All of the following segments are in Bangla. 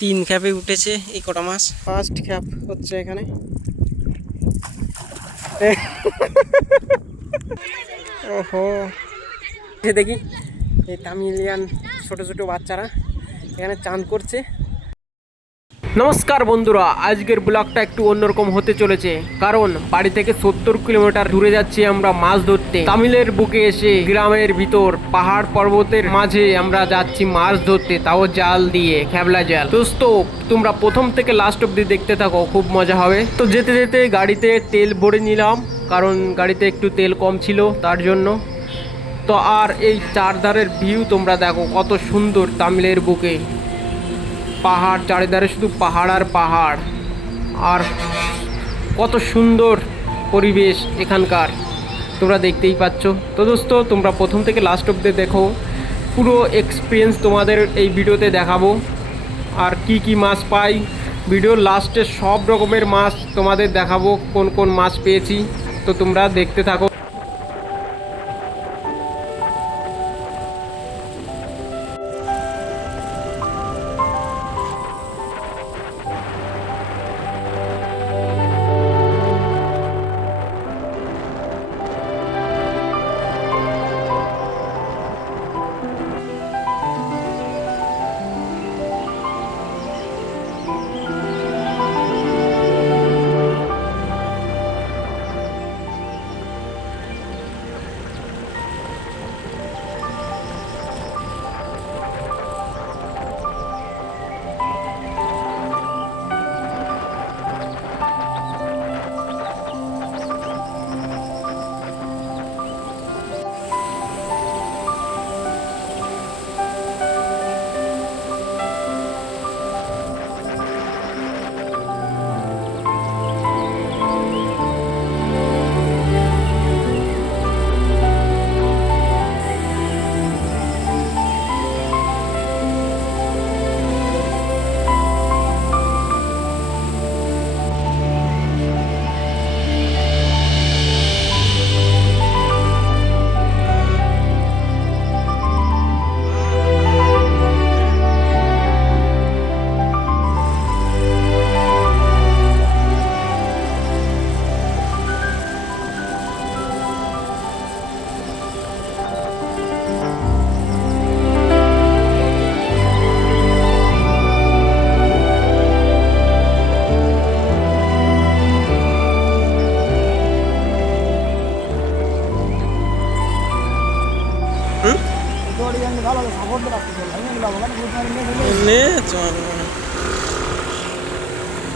তিন খ্যাপে উঠেছে এই কটা মাছ। ফার্স্ট খ্যাপ হচ্ছে এখানে। ওহো, দেখি এই তামিলিয়ান ছোট ছোট বাচ্চারা এখানে চান করছে। নমস্কার বন্ধুরা, আজকের ব্লগটা একটু অন্যরকম হতে চলেছে, কারণ বাড়ি থেকে 70 কিলোমিটার দূরে যাচ্ছি আমরা মাছ ধরতে। তামিলের বুকে এসে গ্রামের ভিতর পাহাড় পর্বতের মাঝে আমরা যাচ্ছি মাছ ধরতে, তাও জাল দিয়ে, খেবলা জাল। দোস্ত, তোমরা প্রথম থেকে লাস্ট অব্দি দেখতে থাকো, খুব মজা হবে। তো যেতে যেতে গাড়িতে তেল ভরে নিলাম, কারণ গাড়িতে একটু তেল কম ছিল তার জন্য। তো আর এই চারধারের ভিউ তোমরা দেখো কত সুন্দর। তামিলের বুকে পাহাড়, চারিধারে শুধু পাহাড় আর পাহাড়, আর কত সুন্দর পরিবেশ এখানকার, তোমরা দেখতেই পাচ্ছ। তো দোস্ত, তোমরা প্রথম থেকে লাস্ট অব্দি দেখো, পুরো এক্সপিরিয়েন্স তোমাদের এই ভিডিওতে দেখাবো। আর কি কি মাছ পাই, ভিডিওর লাস্টে সব রকমের মাছ তোমাদের দেখাবো, কোন কোন মাছ পেয়েছি। তো তোমরা দেখতে থাকো।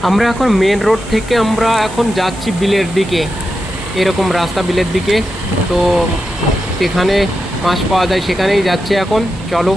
আমরা এখন মেন রোড থেকে আমরা এখন যাচ্ছি বিলের দিকে, এরকম রাস্তা বিলের দিকে। তো যেখানে মাছ পাওয়া যায় সেখানেই যাচ্ছে এখন, চলো।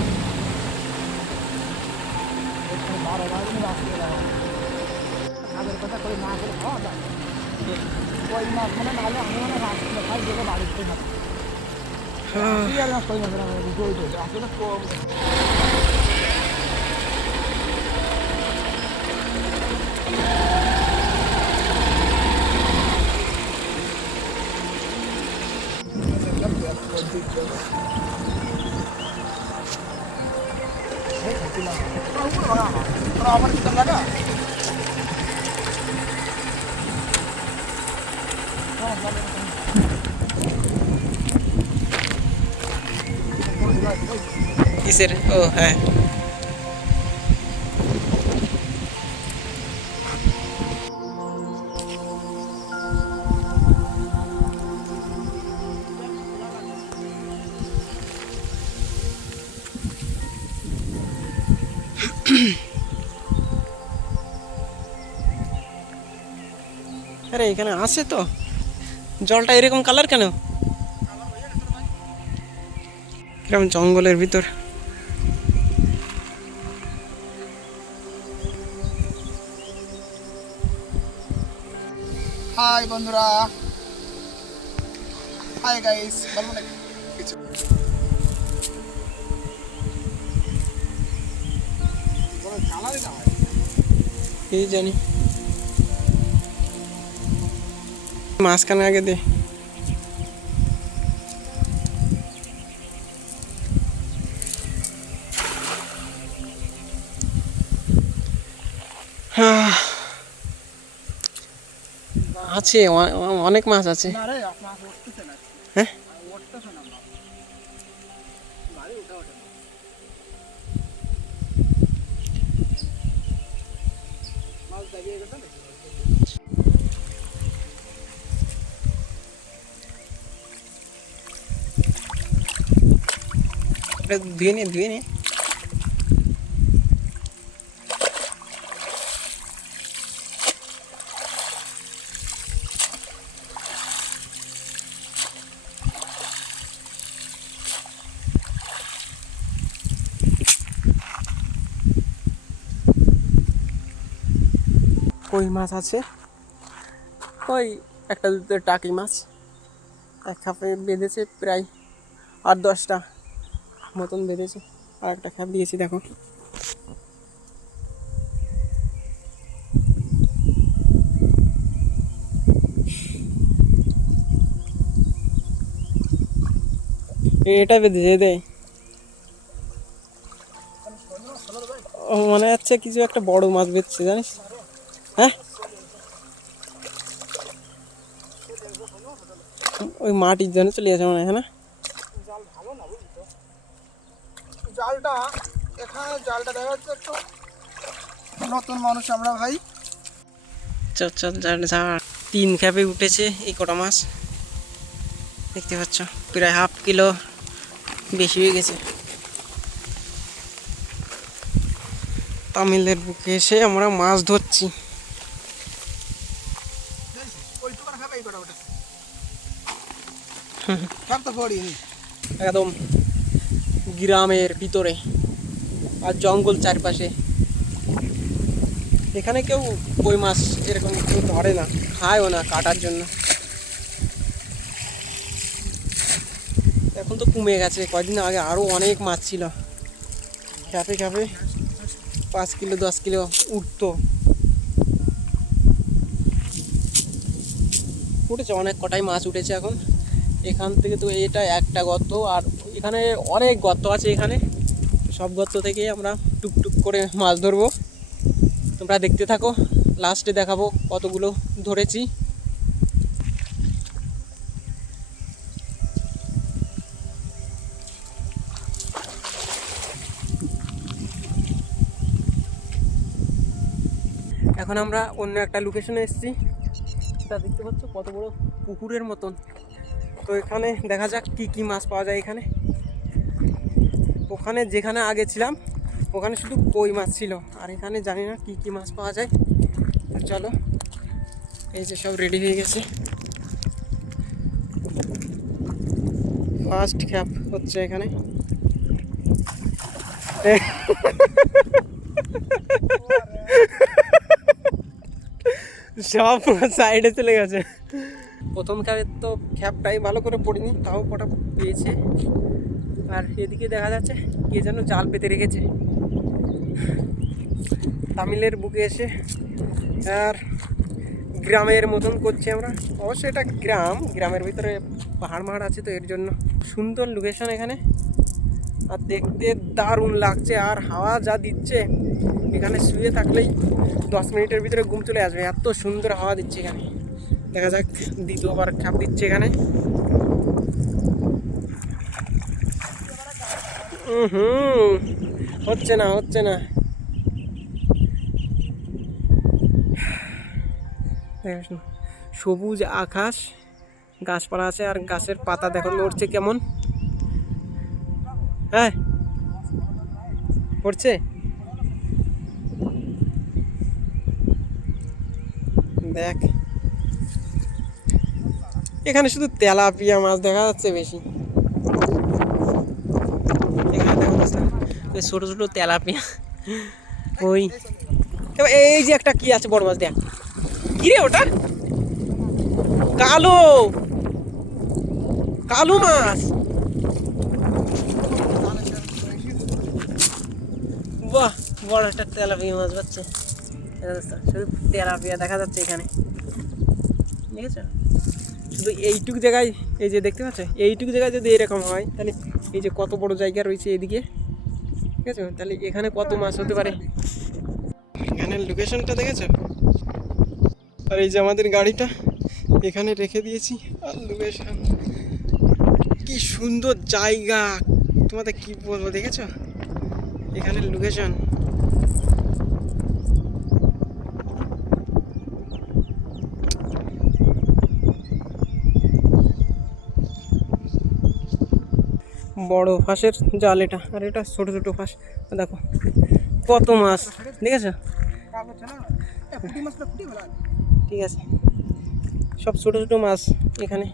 কিসের? ও হ্যাঁ, আরে এখানে আছে তো, জলটা এরকম কালার কেন? এরকম জঙ্গলের ভিতর। হাই বন্ধুরা, হাই গাইস, বলবো নাকি কিছু? কালারই না হয়, এই জানি। মাঝখানে আগে দে। আছে অনেক মাছ আছে। না রে আপনার উঠতেছে না। হ্যাঁ উঠতেছে না মাছ। বাড়ি উঠা ওঠে না। মাছ দাঁড়িয়ে গেছে নাকি? ধুয়ে নে কই মাছ আছে, ওই একটা দুটো টাকি মাছ এক খাপে বেঁধেছে, প্রায় 8-10টা মতন বেঁধেছে। আর একটা খাপ দিয়েছি দেখো। এটা বেঁধেছে দেয়, ও মনে হচ্ছে কিছু একটা বড় মাছ বেঁধেছে জানিস। হ্যাঁ ওই মাটির জন্য চলে গেছে মনে হয়, হ্যাঁ না? জাল ভালো না বুঝলি তো। জালটা এখানে জালটা দেখা যাচ্ছে একটু নতুন মানুষ আমরা ভাই। চল 3 খাপে উঠেছে এই কটা মাছ দেখতে পাচ্ছ, প্রায় ½ কিলো বেশি হয়ে গেছে। তামিলের বুকে এসে আমরা মাছ ধরছি। ওইটুকার খাবে এই কটা ওটা। খাপ তো পড়িনি। একদম গ্রামের ভিতরে আর জঙ্গল চারপাশে। এখানে কেউ কই মাছ এরকম কেউ ধরে না, খায়ও না কাটার জন্য। এখন তো কমে গেছে, কয়েকদিন আগে আরও অনেক মাছ ছিল, খাপে 5 কিলো 10 কিলো উঠতো। উঠেছে অনেক কটাই মাছ উঠেছে এখন। এখান থেকে তো এটা একটা গর্ত, আর এখানে অনেক গর্ত আছে। এখানে সব গর্ত থেকে আমরা টুকটুক করে মাছ ধরবো। তোমরা দেখতে থাকো, লাস্টে দেখাবো কতগুলো ধরেছি। এখন আমরা অন্য একটা লোকেশনে এসেছি, তা দেখতে পাচ্ছ কত বড় পুকুরের মতন। তো এখানে দেখা যাক কি কি মাছ পাওয়া যায় এখানে। ওখানে যেখানে আগে ছিলাম ওখানে শুধু কই মাছ ছিল, আর এখানে জানি না কি কি মাছ পাওয়া যায়। তো চলো, এই যে সব রেডি হয়ে গেছে। ফার্স্ট খ্যাপ হচ্ছে এখানে। সব সাইডে চলে গেছে। প্রথম খ্যাপটাই ভালো করে পড়িনি, তাও কটা পেয়েছে। আর এদিকে দেখা যাচ্ছে কে যেন জাল পেতে রেখেছে। তামিলের বুকে এসে আর গ্রামের মতন করছি আমরা। অবশ্যই এটা গ্রামের ভিতরে পাহাড় আছে, তো এর জন্য সুন্দর লোকেশন এখানে। আর দেখতে দারুণ লাগছে, আর হাওয়া যা দিচ্ছে এখানে শুয়ে থাকলেই 10 মিনিটের ভিতরে ঘুম চলে আসবে, এত সুন্দর হাওয়া দিচ্ছে এখানে। দেখা যাক দ্বিতীয়বার খাপ দিচ্ছে এখানে। হচ্ছে না। সবুজ আকাশ, গাছপালা আছে, আর গাছের পাতা দেখো নড়ছে কেমন। হ্যাঁ পড়ছে, দেখ এখানে শুধু তেলাপিয়া মাছ দেখা যাচ্ছে বেশি। এখানে দেখো ছোট ছোট তেলাপিয়া। ওই এই যে একটা কি আছে বড় মাছ, দেখ কি রে ওটা, কালো মাছ। বাহ, বড় একটা তেলাপিয়া মাছ পাচ্ছে। শুধু তেলাপিয়া দেখা যাচ্ছে এখানে, ঠিক আছে। শুধু এইটুকু জায়গায়, এই যে দেখতে পাচ্ছ, এইটুকু জায়গায় যদি এরকম হয় তাহলে এই যে কত বড় জায়গা রয়েছে এদিকে, ঠিক আছে। তাহলে এখানে কত মাছ হতে পারে। এখানে লোকেশনটা দেখেছো, আর এই যে আমাদের গাড়িটা, এখানে রেখে দিয়েছি। আর লোকেশন কি সুন্দর জায়গা, তোমাদের কি বলবো, দেখেছো এখানে লোকেশন। বড় ফাঁসের জাল এটা, আর এটা ছোট ছোট ফাঁস। দেখো কত মাছ, দেখেছো? ঠিক আছে, সব ছোট ছোট মাছ এখানে।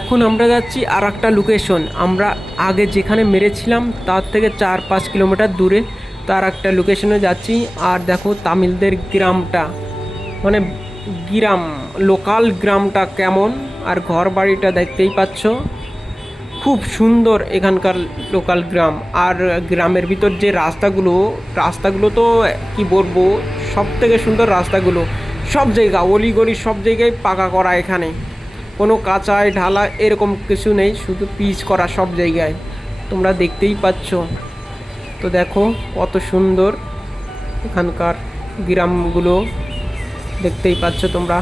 এখন আমরা যাচ্ছি আর একটা লোকেশন। আমরা আগে যেখানে মেরেছিলাম তার থেকে 4-5 কিলোমিটার দূরে তার একটা লোকেশনে যাচ্ছি। আর দেখো তামিলদের গ্রামটা, মানে গ্রাম, লোকাল গ্রামটা কেমন, আর ঘর বাড়িটা দেখতেই পাচ্ছ, খুব সুন্দর এখানকার লোকাল গ্রাম। আর গ্রামের ভিতর যে রাস্তাগুলো তো কি বলবো, সব থেকে সুন্দর রাস্তাগুলো। সব জায়গা অলিগলি সব জায়গায় পাকা করা, এখানে কোনো কাঁচায় ঢালা এরকম কিছু নেই, শুধু পিচ করা সব জায়গায়, তোমরা দেখতেই পাচ্ছ। তো দেখো কত সুন্দর এখানকার গ্রামগুলো, দেখতেই পাচ্ছ তোমরা।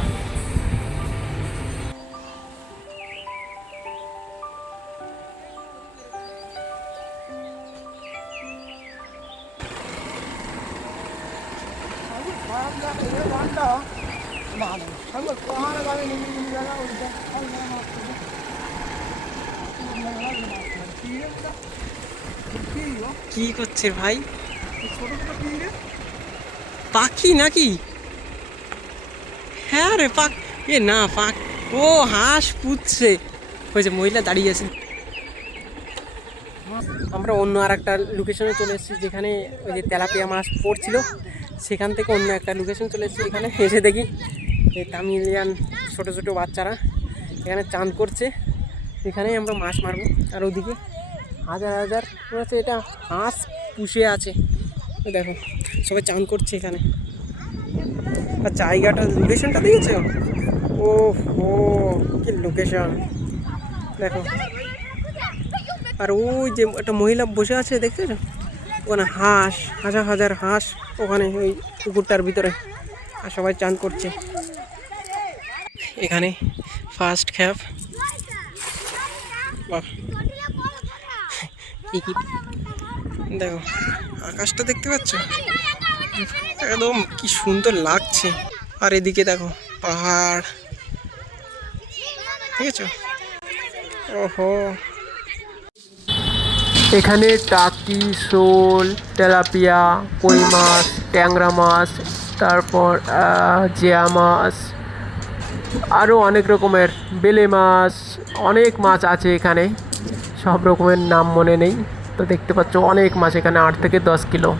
কি করছে ভাই? পাখি নাকি? হ্যাঁ রে এ না ও হাঁস পুচ্ছে। ওই যে মহিলা দাঁড়িয়ে আছে। আমরা অন্য আর একটা লোকেশনে চলে এসেছি, যেখানে ওই যে তেলাপিয়া মাছ পড়ছিল, সেখান থেকে অন্য একটা লোকেশন চলে এসেছি। এখানে এসে দেখি এই তামিলিয়ান ছোটো ছোটো বাচ্চারা এখানে চান করছে। এখানেই আমরা মাছ মারবো। আর ওদিকে হাজার হাজার আছে, এটা হাঁস পুষে আছে। দেখো সবাই চান করছে এখানে। আর জায়গাটা, লোকেশনটা দিয়েছে, ও হো কি লোকেশন দেখো। আর ওই যে একটা মহিলা বসে আছে দেখতে, ওখানে হাঁস, হাজার হাজার হাঁস ওখানে ওই পুকুরটার ভিতরে, আর সবাই চান করছে এখানে। ফার্স্ট ক্যাপ, বাহ কি দেখো, আকাশটা দেখতে পাচ্ছ, একদম কি সুন্দর লাগছে। আর এদিকে দেখো পাহাড়, ঠিক আছে। ওহো, এখানে টাকি, শোল, তেলাপিয়া, কই মাছ, ট্যাংরা মাছ, তারপর জিয়া মাছ, আরও অনেক রকমের বেলে মাছ, অনেক মাছ আছে এখানে। সব রকমের নাম মনে নেই। তো দেখতে পাচ্ছ অনেক মাছ এখানে, 8 থেকে 10 কিলো।